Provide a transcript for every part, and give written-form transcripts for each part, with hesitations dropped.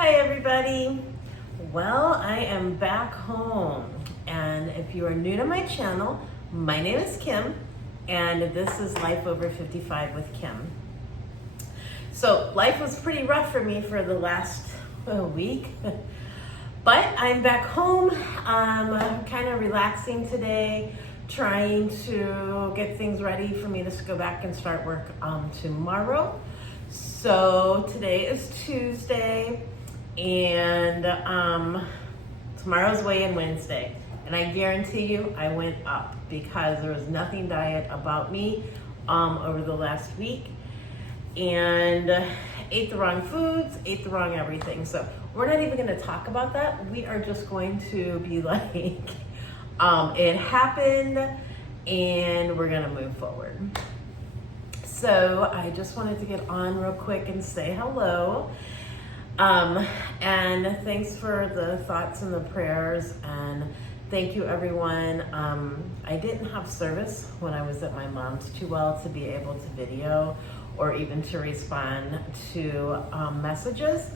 Hi everybody. Well, I am back home, and if you are new to my channel, my name is Kim, and this is Life Over 55 with Kim. So life was pretty rough for me for the last week, but I'm back home. I'm kind of relaxing today, trying to get things ready for me to go back and start work tomorrow. So today is Tuesday, and tomorrow's weigh-in Wednesday. And I guarantee you I went up because there was nothing diet about me over the last week. And ate the wrong foods, ate the wrong everything. So we're not even gonna talk about that. We are just going to be like, it happened and we're gonna move forward. So I just wanted to get on real quick and say hello. And thanks for the thoughts and the prayers, and thank you everyone. I didn't have service when I was at my mom's too well to be able to video or even to respond to messages,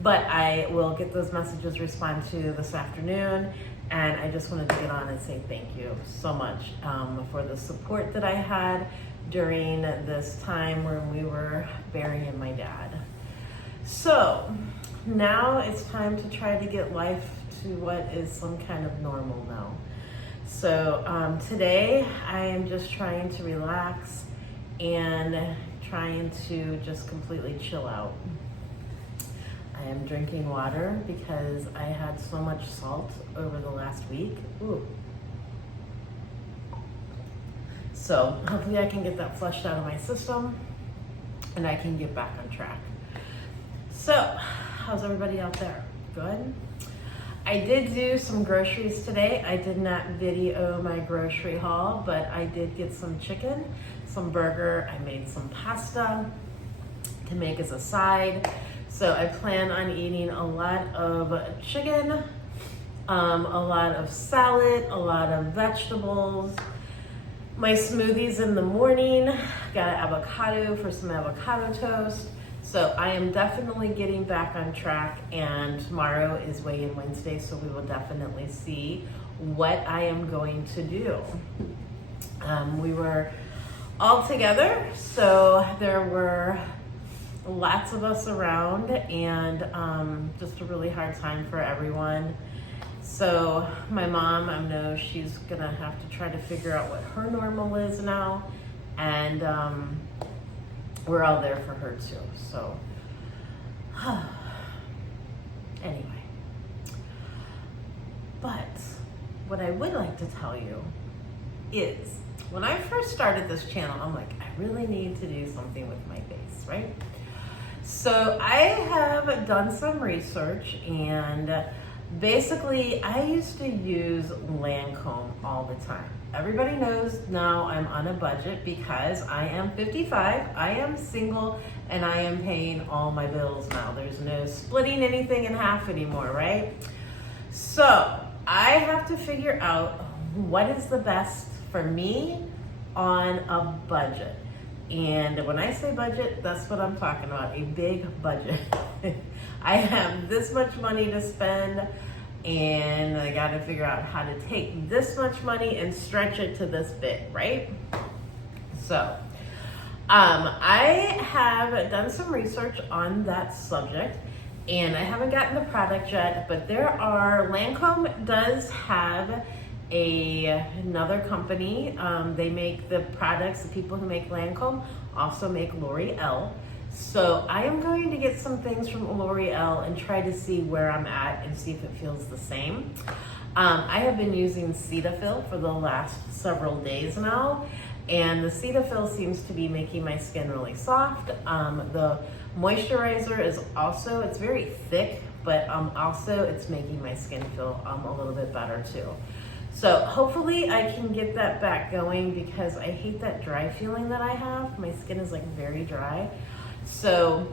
but I will get those messages respond to this afternoon. And I just wanted to get on and say thank you so much for the support that I had during this time when we were burying my dad. So now it's time to try to get life to what is some kind of normal now. So today I am just trying to relax and trying to just completely chill out. I am drinking water because I had so much salt over the last week. Ooh. So hopefully I can get that flushed out of my system and I can get back on track. So how's everybody out there? Good? I did do some groceries today. I did not video my grocery haul, but I did get some chicken, some burger. I made some pasta to make as a side. So I plan on eating a lot of chicken, a lot of salad, a lot of vegetables. My smoothies in the morning, got an avocado for some avocado toast. So I am definitely getting back on track, and tomorrow is weigh-in Wednesday, so we will definitely see what I am going to do. We were all together, so there were lots of us around, and just a really hard time for everyone. So my mom, I know she's gonna have to try to figure out what her normal is now, and we're all there for her too. So anyway, but what I would like to tell you is when I first started this channel, I'm like, I really need to do something with my face, right? So I have done some research, and basically I used to use Lancome all the time. Everybody knows now I'm on a budget because I am 55, I am single, and I am paying all my bills now. There's no splitting anything in half anymore, right? So I have to figure out what is the best for me on a budget. And when I say budget, that's what I'm talking about, a big budget. I have this much money to spend, and I got to figure out how to take this much money and stretch it to this bit, right? So I have done some research on that subject, and I haven't gotten the product yet, but Lancome does have another company. They make the products. The people who make Lancome also make L'Oreal. So I am going to get some things from L'Oreal and try to see where I'm at and see if it feels the same. I have been using Cetaphil for the last several days now, and the Cetaphil seems to be making my skin really soft. The moisturizer is also, it's very thick, but also it's making my skin feel a little bit better too. So hopefully I can get that back going because I hate that dry feeling that I have. My skin is like very dry. So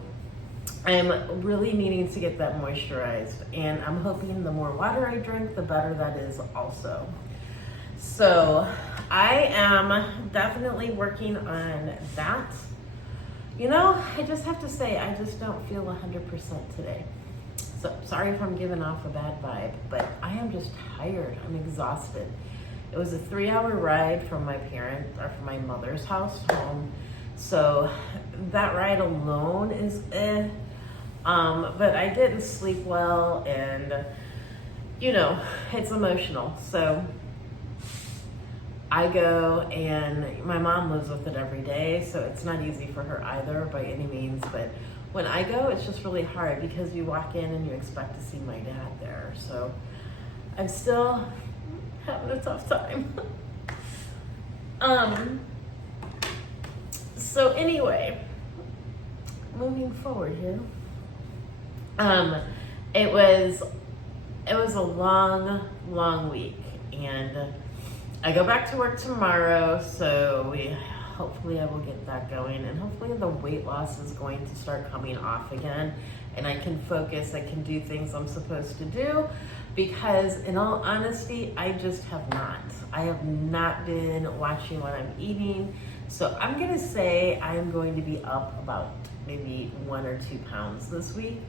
I'm really needing to get that moisturized, and I'm hoping the more water I drink, the better that is also. So I am definitely working on that. You know, I just have to say, I just don't feel 100% today. So sorry if I'm giving off a bad vibe, but I am just tired. I'm exhausted. It was a 3-hour ride from from my mother's house home. So that ride alone is but I didn't sleep well, and it's emotional. So I go, and my mom lives with it every day, so it's not easy for her either by any means. But when I go, it's just really hard because you walk in and you expect to see my dad there. So I'm still having a tough time. So anyway, moving forward here. It was a long week, and I go back to work tomorrow, so hopefully I will get that going, and hopefully the weight loss is going to start coming off again, and I can focus, I can do things I'm supposed to do, because in all honesty, I have not been watching what I'm eating. So I'm gonna say I'm going to be up about maybe 1 or 2 pounds this week,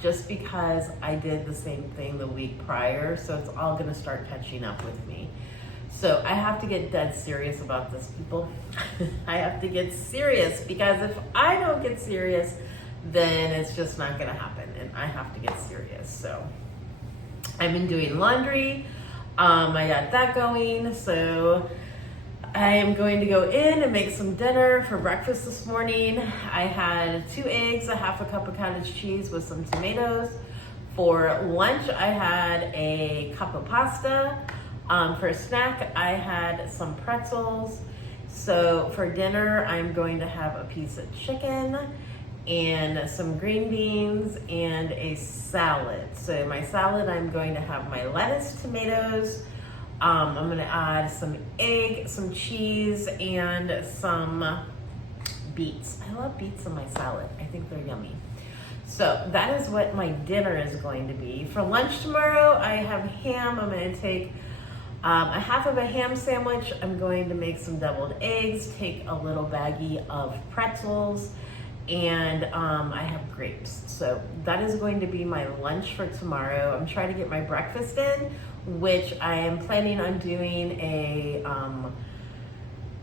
just because I did the same thing the week prior, so it's all gonna start catching up with me. So I have to get dead serious about this, people. I have to get serious, because if I don't get serious, then it's just not gonna happen, and I have to get serious. So I've been doing laundry. I got that going, so I am going to go in and make some dinner for breakfast this morning. I had 2 eggs, a half a cup of cottage cheese with some tomatoes. For lunch, I had a cup of pasta. For a snack, I had some pretzels. So for dinner, I'm going to have a piece of chicken and some green beans and a salad. So my salad, I'm going to have my lettuce, tomatoes. I'm gonna add some egg, some cheese, and some beets. I love beets in my salad. I think they're yummy. So that is what my dinner is going to be. For lunch tomorrow, I have ham. I'm gonna take a half of a ham sandwich. I'm going to make some deviled eggs, take a little baggie of pretzels, and I have grapes. So that is going to be my lunch for tomorrow. I'm trying to get my breakfast in, which I am planning on doing a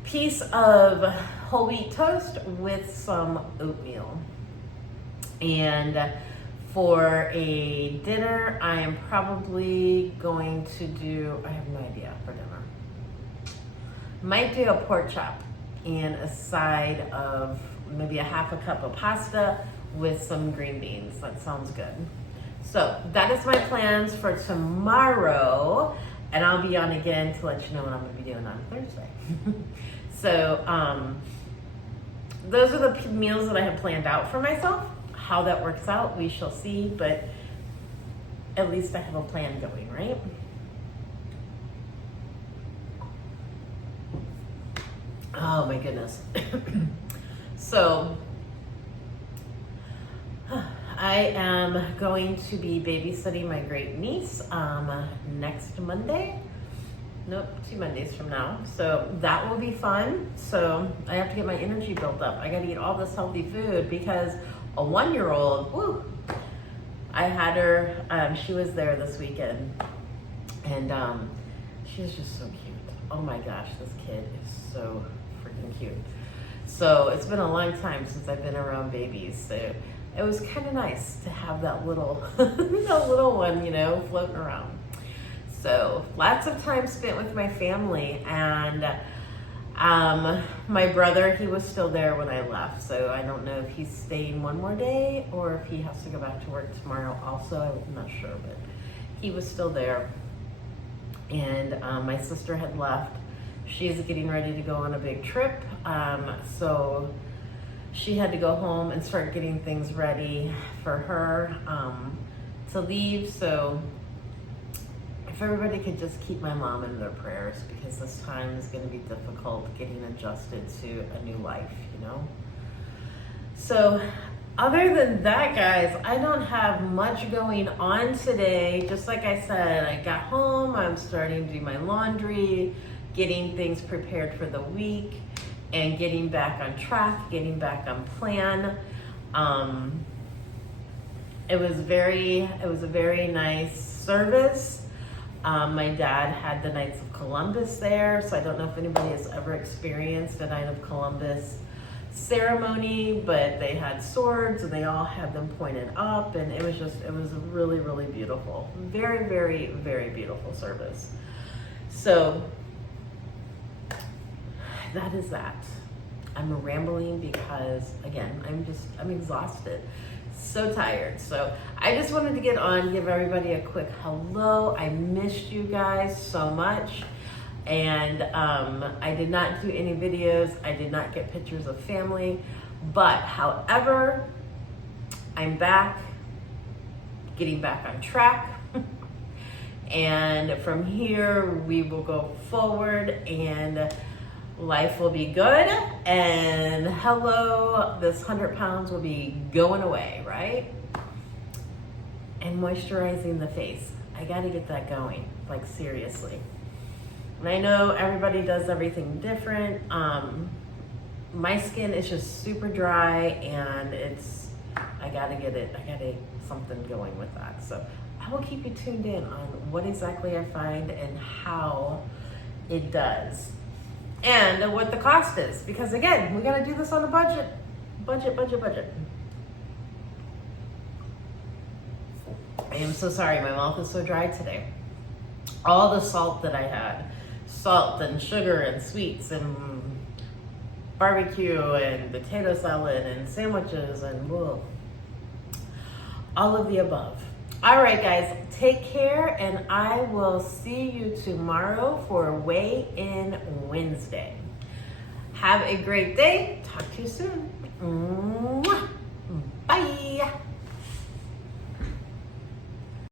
piece of whole wheat toast with some oatmeal. And for a dinner, I am probably going to do, I have no idea for dinner. Might do a pork chop and a side of maybe a half a cup of pasta with some green beans. That sounds good. So that is my plans for tomorrow, and I'll be on again to let you know what I'm going to be doing on Thursday. So those are the meals that I have planned out for myself. How that works out, we shall see, but at least I have a plan going, right? Oh my goodness. So I am going to be babysitting my great niece next Monday. Nope, 2 Mondays from now. So that will be fun. So I have to get my energy built up. I got to eat all this healthy food because a 1-year-old, woo, I had her, she was there this weekend, and she was just so cute. Oh my gosh, this kid is so freaking cute. So it's been a long time since I've been around babies, so it was kind of nice to have that little, that little one, floating around. So lots of time spent with my family, and my brother, he was still there when I left, so I don't know if he's staying one more day or if he has to go back to work tomorrow also. I'm not sure, but he was still there. And my sister had left. She is getting ready to go on a big trip, so she had to go home and start getting things ready for her to leave. So if everybody could just keep my mom in their prayers, because this time is going to be difficult getting adjusted to a new life, So other than that, guys, I don't have much going on today. Just like I said, I got home, I'm starting to do my laundry, getting things prepared for the week, and getting back on track, getting back on plan. It was a very nice service. My dad had the Knights of Columbus there, so I don't know if anybody has ever experienced a Knight of Columbus ceremony, but they had swords and they all had them pointed up, and it was really, really beautiful. Very, very, very beautiful service. So that is that. I'm rambling because, again, I'm exhausted. So tired. So I just wanted to get on, give everybody a quick hello. I missed you guys so much. And I did not do any videos. I did not get pictures of family. But however, I'm back, getting back on track. And from here, we will go forward and life will be good. And hello, this 100 pounds will be going away, right? And moisturizing the face. I gotta get that going, like seriously. And I know everybody does everything different. My skin is just super dry and I gotta get something going with that. So I will keep you tuned in on what exactly I find and how it does. And what the cost is. Because again, we gotta do this on a budget. Budget. I am so sorry, my mouth is so dry today. All the salt that I had. Salt and sugar and sweets and barbecue and potato salad and sandwiches and whoa. All of the above. All right, guys, take care, and I will see you tomorrow for Weigh-In Wednesday. Have a great day. Talk to you soon. Mwah. Bye.